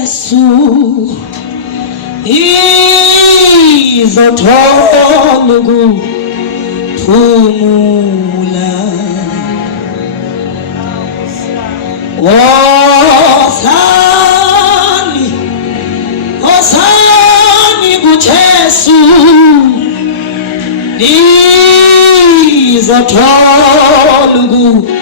Jesu izothola ukuphumula. Osani kuJesu izothola ukuphumula.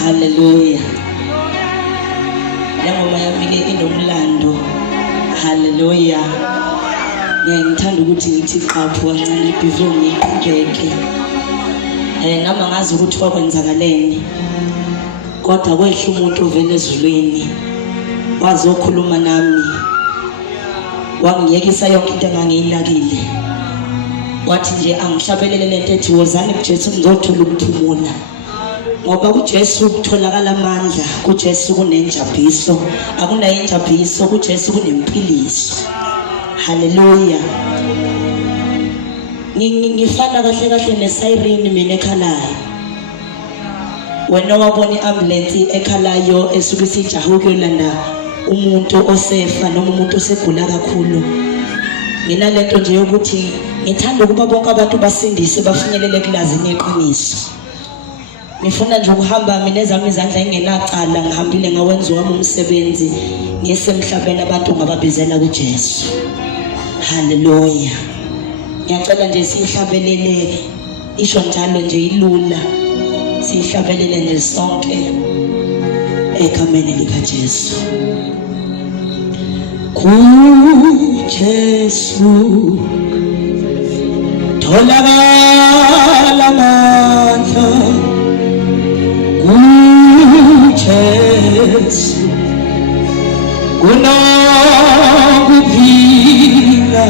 Hallelujah. Njengoba yami-ke inomlando. Hallelujah. Ngiyangithanda ukuthi ngithi qaphu kancane ibhizo ngiqhubeke. Nami ngazi ukuthi kwakwenzakaleni. Kodwa kwehla umuntu ovela ezulwini wazokhuluma nami. Wangiyekisa yonke into engangiyilakile. Wathi nje angishabelele lento ethi wozani kuJesu ngizothola ukuphumula. Ngoba kuJesu kutholakala amandla, kuJesu kunenjabuliso, akunayo injabuliso, kuJesu kunempiliso. Hallelujah. Ngifana kahle kahle nesirene mina ekhalayo. Wena wabona iambulance ekhalayo esuke isijaha ukuyolanda umuntu osefa noma umuntu osegula kakhulu. Mina lento nje ukuthi ngithanda ukuba bonke abantu basindise bafinyelele kulazini iqiniso. Ngifuna nje ukuhamba mina ezami izandla engenacala ngihambile ngawenza wami umsebenzi ngisemhlabeni abantu ngababizela kuJesu. Hallelujah. Ngiyacela nje sihlabelele isho njalo nje ilula. Sihlabelele nje sonke egameni likaJesu. kuJesu tholakala amandla. kuJesu kunokuphila.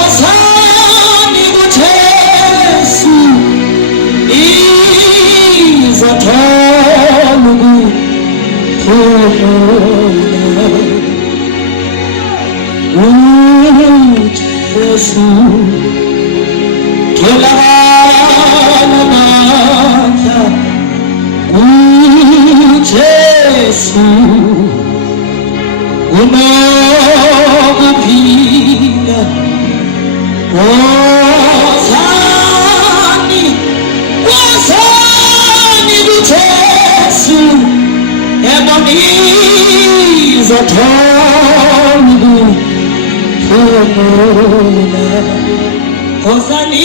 Osani kuJesu izothola ukuphumula. kuJesu tholakala amandla. kuJesu kunokuphila. Wozani kuJesu izothola ukuphumula. Wozani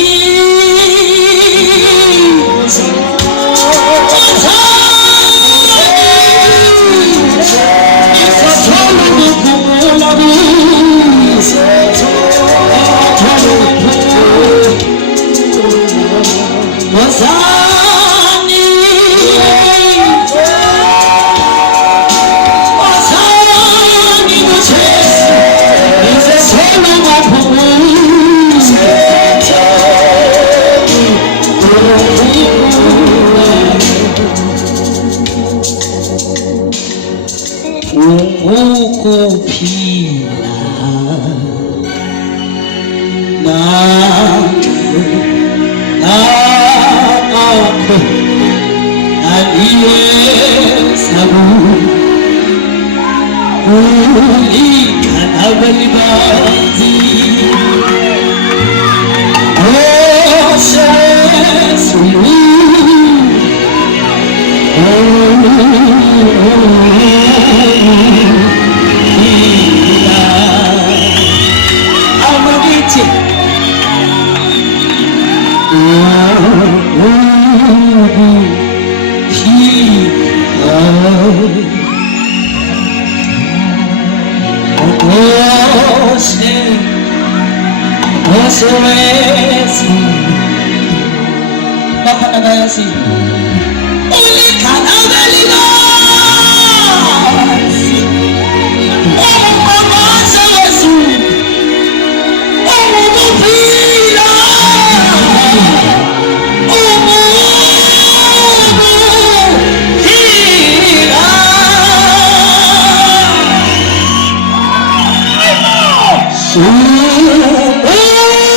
ukuphila nakho aliyesabu ulikhala libanzi. Jesu Oh,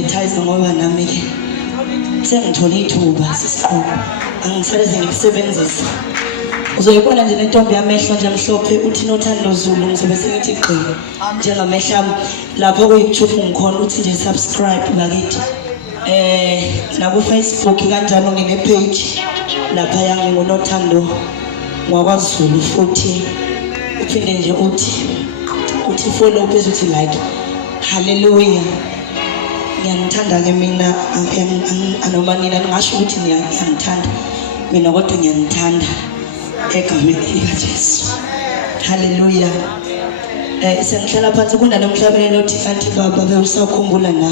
advertise ngoba nami ke sengithola ithuba sisiqo angisale sengikusebenzisa uzoyibona nje lentombi yamehlo nje amhlophe uthi nothando Zulu ngizobe sengithi gqi njengamehlo ami lapho ku YouTube ngikhona uthi nje subscribe bakithi na ku Facebook kanjalo ngine page lapha yangi ngonothando ngwakwaZulu futhi uphinde nje uthi follow bese uthi like hallelujah ngiyangithanda ke mina anoma nina ngingasho ukuthi ngiyangithanda mina kodwa ngiyangithanda egameni likaJesu hallelujah sengihlala phansi kunalomhlabelelo othi kanti baba bewusakhumbula na